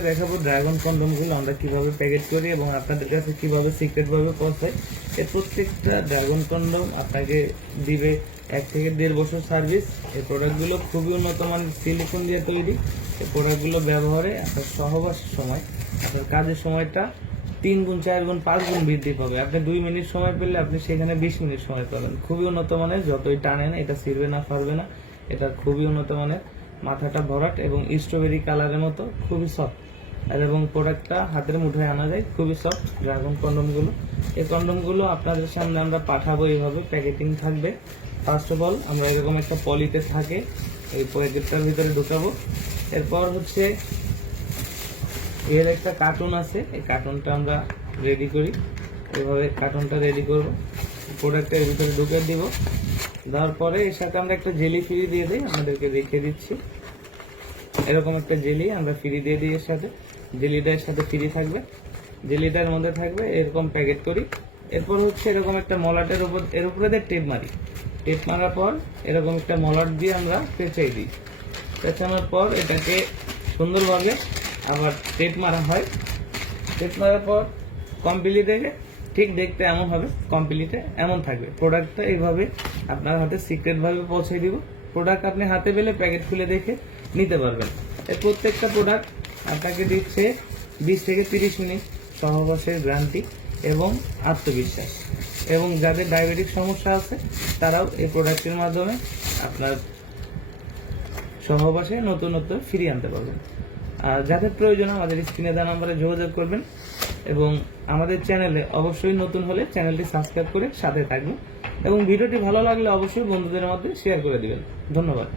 দেখাবো ড্রাগন কন্ডমগুলো আমরা কিভাবে প্যাকেট করি এবং আপনাদের কাছে কিভাবে সিক্রেট ভাবে পৌঁছায়। এর প্রত্যেকটা ড্রাগন কন্ডম আপনাকে দিবে 1 থেকে 1.5 বছর সার্ভিস। এই প্রোডাক্টগুলো খুবই উন্নত মানের সিলিকন দিয়ে তৈরি। এই প্রোডাক্টগুলো ব্যবহারে আপনার সহবাসের সময়, আপনার কাজের সময়টা 3 গুণ 4 গুণ 5 গুণ বৃদ্ধি পাবে। আপনি 2 মিনিট সময় পেলে আপনি সেখানে 20 মিনিট সময় পাবেন। খুবই উন্নত মানের, যতই টানেন এটা ছিঁড়বে না, ফাড়বে না। এটা খুবই উন্নত মানের, মাথাটা ভরাট এবং স্ট্রবেরি কালারের মতো খুবই সফট, এবং প্রোডাক্টটা হাতের মুঠোয় আনা যায়, খুবই সফট ড্রাগন কন্ডমগুলো। এই কন্ডমগুলো আপনাদের সামনে আমরা পাঠাবো, এইভাবে প্যাকেটিং থাকবে। ফার্স্ট অফ অল আমরা এরকম একটা পলিতে থাকে, এই প্যাকেটটার ভিতরে ঢুকাবো। এরপর হচ্ছে এর একটা কার্টুন আছে, এই কার্টুনটা আমরা রেডি করি। এইভাবে কার্টুনটা রেডি করব, প্রোডাক্টটা এর ভিতরে ঢুকে দিব। দেওয়ার পরে এর সাথে আমরা একটা জেলি ফ্রি দিয়ে দিই, আমাদেরকে রেখে দিচ্ছি। এরকম একটা জেলি আমরা ফ্রি দিয়ে দিই, এর সাথে জেলিটার সাথে ফ্রি থাকবে, জেলিটার মধ্যে থাকবে। এরকম প্যাকেট করি। এরপর হচ্ছে এরকম একটা মলাটের উপর, এর উপরে দিয়ে টেপ মারি। টেপ মারার পর এরকম একটা মলাট দিয়ে আমরা পেঁচাই দিই। পেঁচানোর পর এটাকে সুন্দরভাবে আবার টেপ মারা হয়। টেপ মারার পর কমপ্লিটে ঠিক দেখতে এমন হবে, কমপ্লিটে এমন থাকবে। প্রোডাক্টটা এইভাবে আপনার হাতে সিক্রেটভাবে পৌঁছে দিব। প্রোডাক্ট আপনি হাতে পেলে প্যাকেট খুলে দেখে নিতে পারবেন। এই প্রত্যেকটা প্রোডাক্ট আপনাকে দিচ্ছে 20 থেকে 30 মিনিট সহবাসের গ্যারান্টি এবং আত্মবিশ্বাস। এবং যাদের ডায়াবেটিক সমস্যা আছে তারাও এই প্রোডাক্টের মাধ্যমে আপনার সহবাসে নতুনত্ব ফিরিয়ে আনতে পারবেন। আর যাদের প্রয়োজন আমাদের স্ক্রিনে দেওয়া নম্বরে যোগাযোগ করবেন, এবং আমাদের চ্যানেলে অবশ্যই নতুন হলে চ্যানেলটি সাবস্ক্রাইব করে সাথে থাকবেন, এবং ভিডিওটি ভালো লাগলে অবশ্যই বন্ধুদের মধ্যে শেয়ার করে দিবেন। ধন্যবাদ।